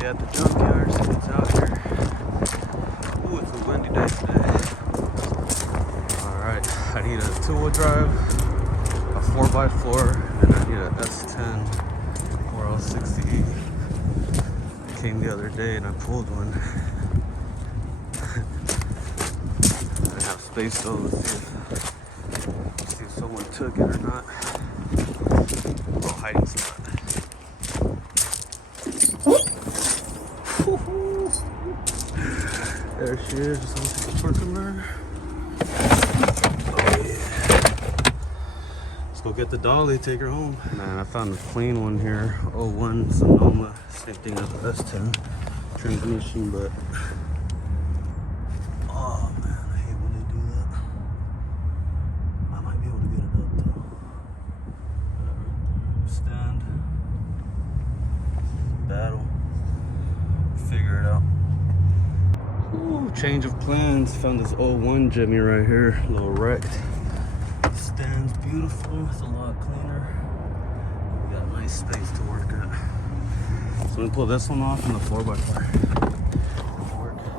day at the Junkyards. It's out here. Ooh, it's a windy day today. Alright, I need a 2-wheel drive, a 4x4, and I need a S10 or L68. I came the other day and I pulled one. I didn't have space though. Let's see if someone took it or not. A little hiding spot. There she is. Just want to take a quick there. Oh yeah. Let's go get the dolly, take her home. Man, I found a clean one here. 01 Sonoma. Same thing as the S10 transmission, but oh man, I hate when they do that. I might be able to get it up though. Stand. Battle. Figure it out. Ooh, change of plans. Found this 01 Jimmy right here, a little wrecked. Stands beautiful. It's a lot cleaner. We got nice space to work at. So we pull this one off and the 4x4.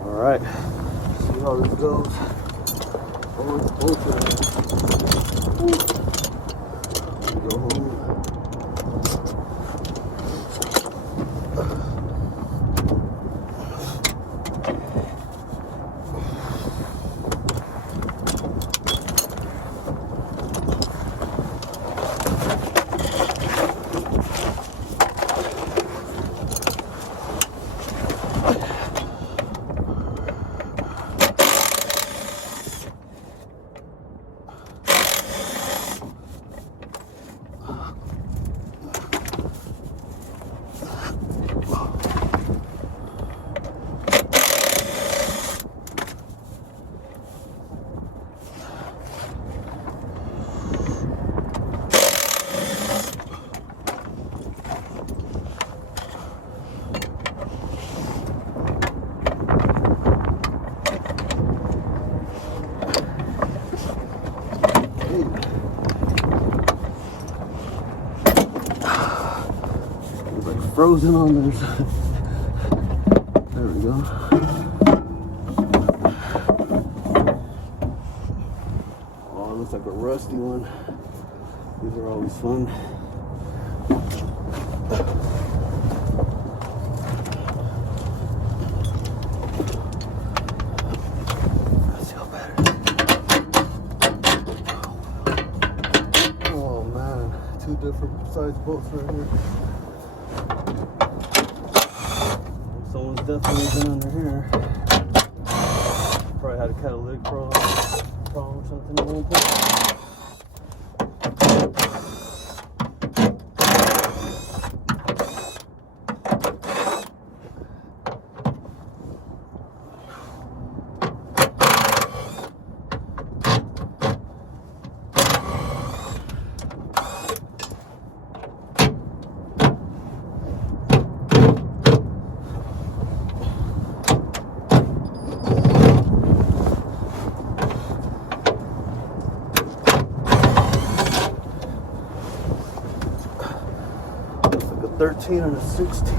All right. See how this goes. Oh, it's open. Go home. Frozen on there. There we go. Oh, it looks like a rusty one. These are always fun. Let's see how bad it is. Oh man, 2 different size bolts right here. Someone's definitely been under here. Probably had a catalytic problem or something at one point. Looks like a 13 and a 16.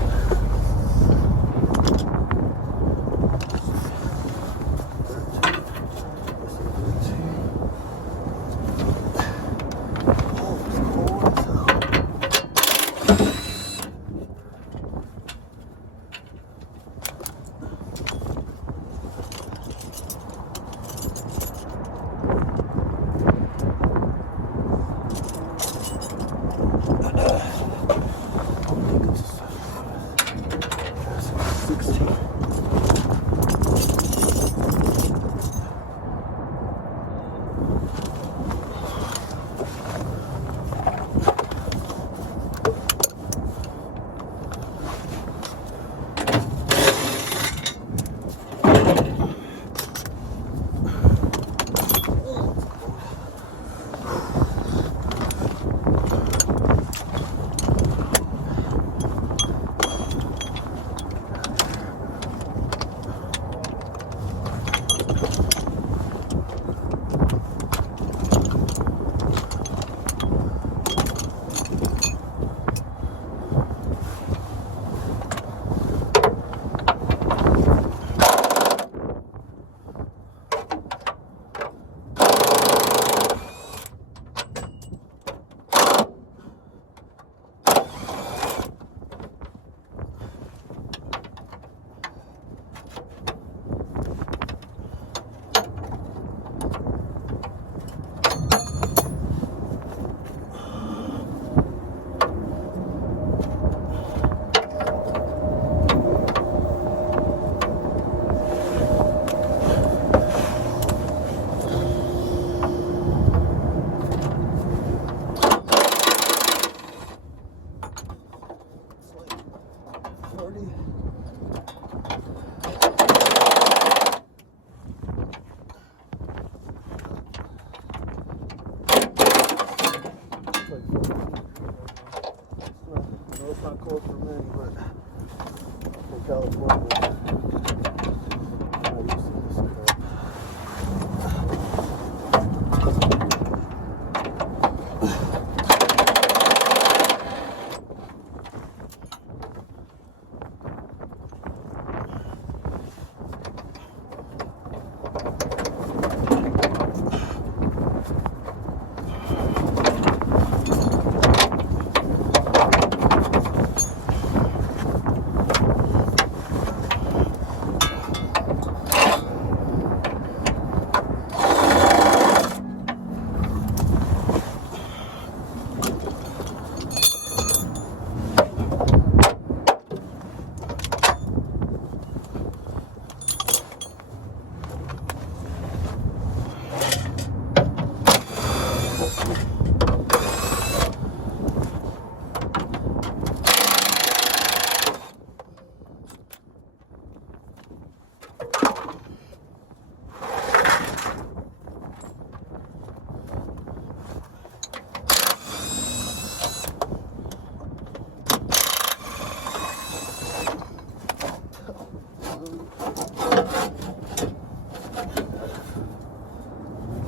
40. It's not cold for me, but in California, I'm used to this crap.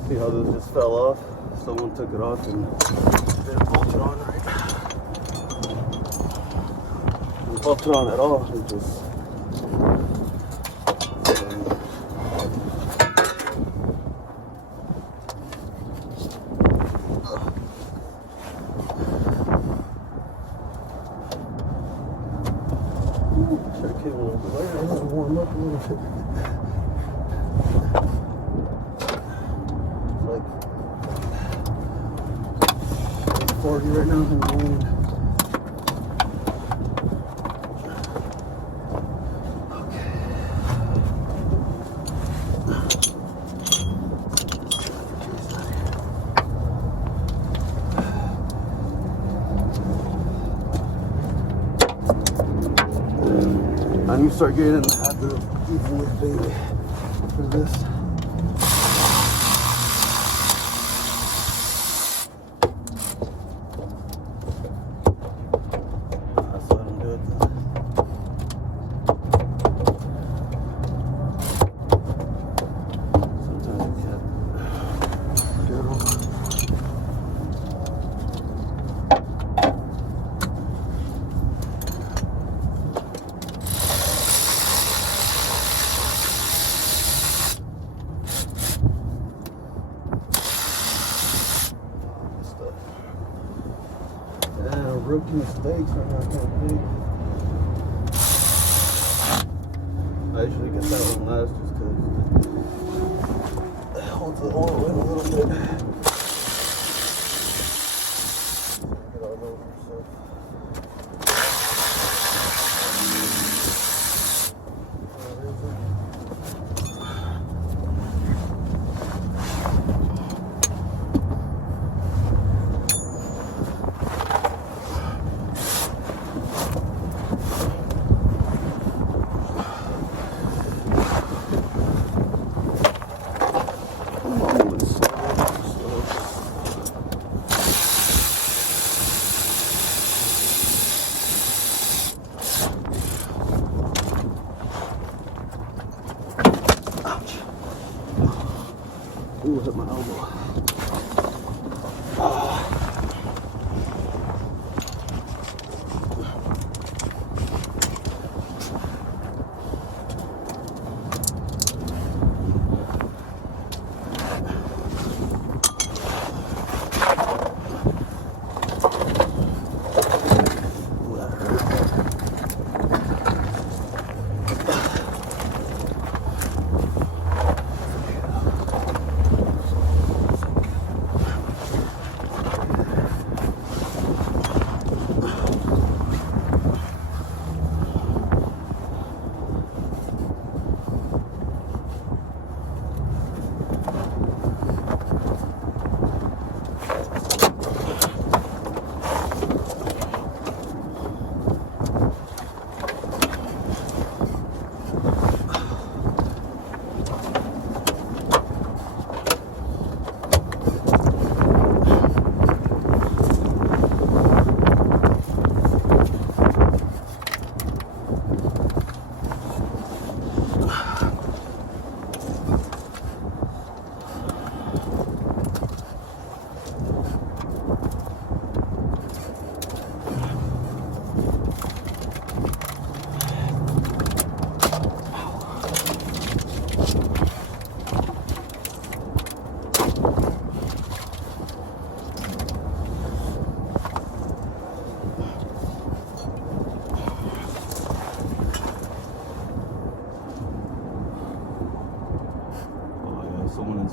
See how this just fell off? Someone took it off and didn't bolt it on right. Didn't bolt it on at all. It just should have came a little bit later. It doesn't warm up a little bit. 40 right now in the wind. Okay. I need to start getting in the habit of using this baby for this. Rookie mistakes are not gonna be. I usually get that one last just because it holds the oil in a little bit. Get all over yourself. Ooh, hit my elbow.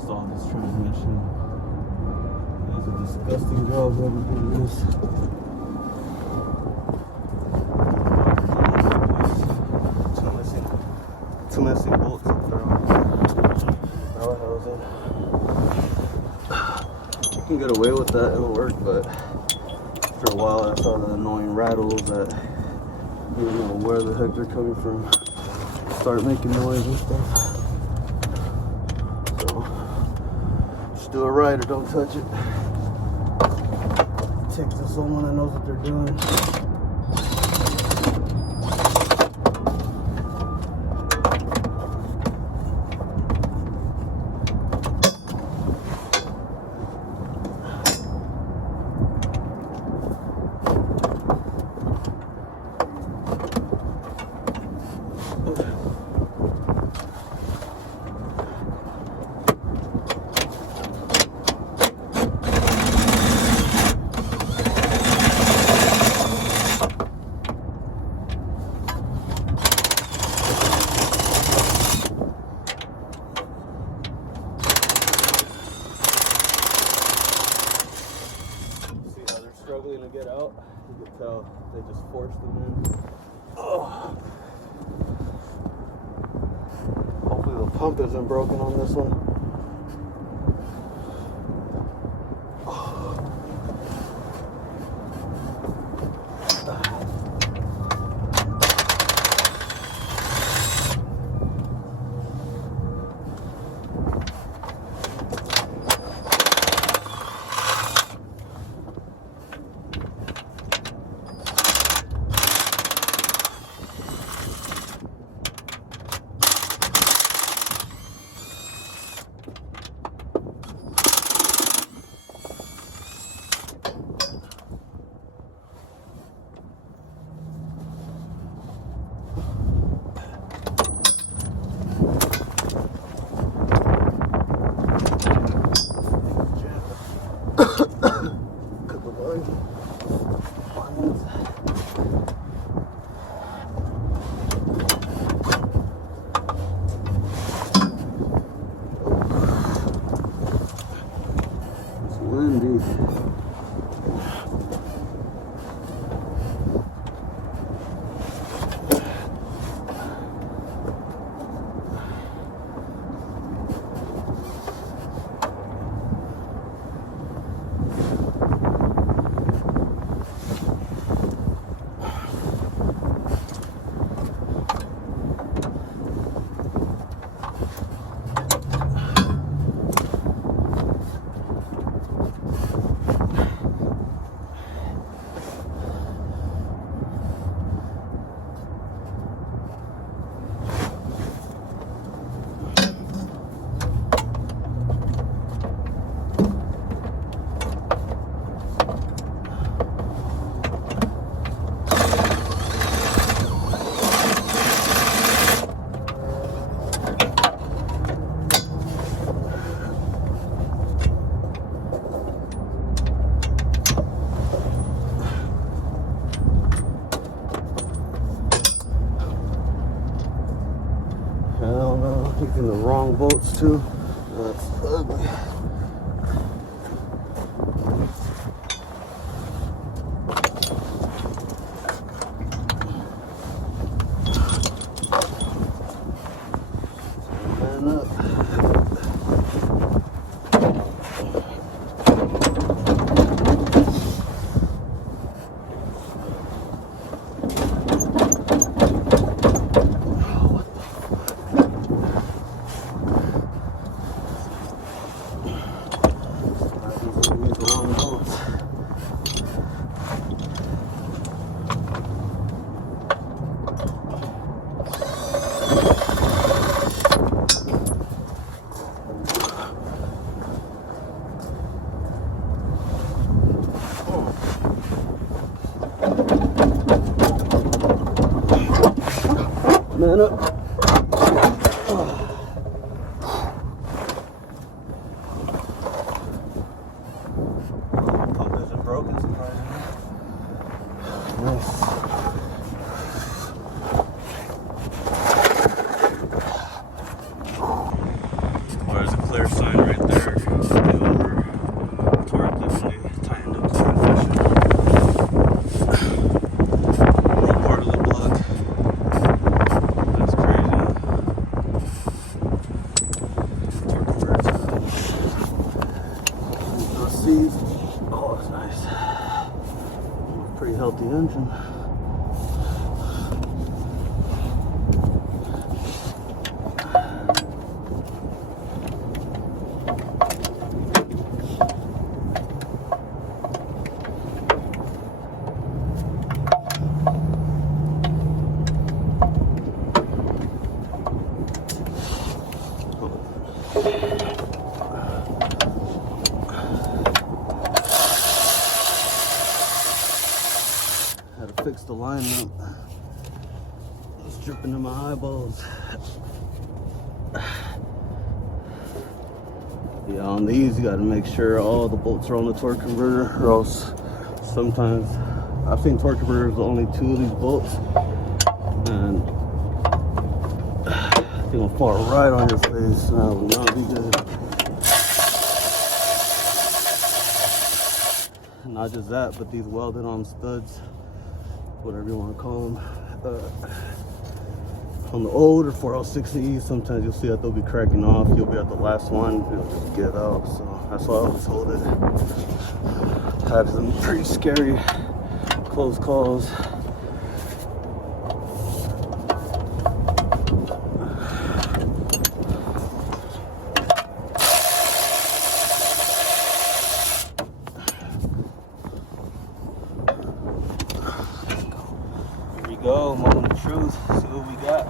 install this transmission. That's a disgusting job whoever did this. Two missing bolts up there on the power housing. You can get away with that, it'll work, but after a while I saw the annoying rattles that you don't know where the heck they're coming from. Start making noise and stuff. So just do it right or don't touch it. Take to someone that knows what they're doing. Struggling to get out. You can tell they just forced them in. Oh. Hopefully the pump isn't broken on this one. Picking the wrong bolts too. That's ugly. Man up. Man up. Pump isn't broken, surprisingly. Nice. There's a clear sign right alignment. It's dripping in my eyeballs. Yeah, on these you gotta make sure all the bolts are on the torque converter, or else sometimes I've seen torque converters with only 2 of these bolts, and they're gonna fall right on your face, and that will not be good. And not just that, but these welded on studs, whatever you want to call them, on the older 4L60s, sometimes you'll see that they'll be cracking off. You'll be at the last one, it'll just give out. So that's why I always hold it. Had some pretty scary close calls. Here we go, moment of truth. See what we got.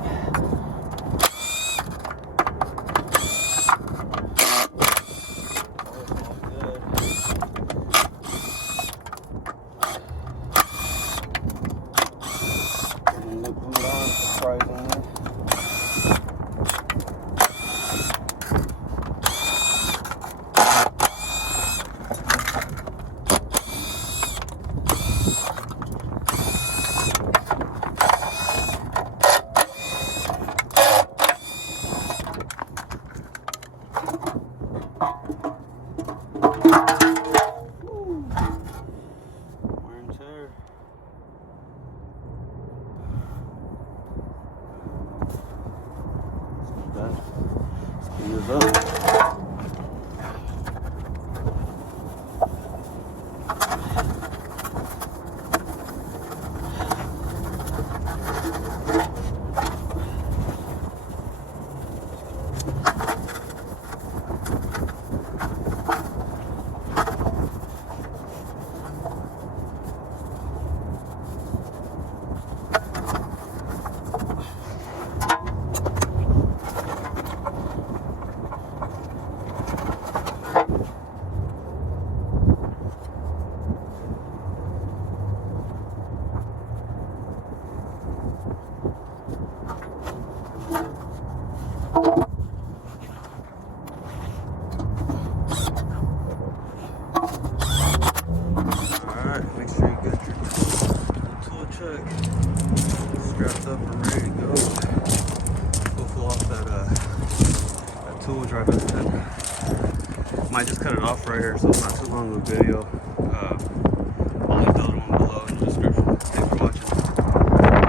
Strapped up and ready to go. Go pull off that tool drive. Might just cut it off right here, so it's not too long of a video.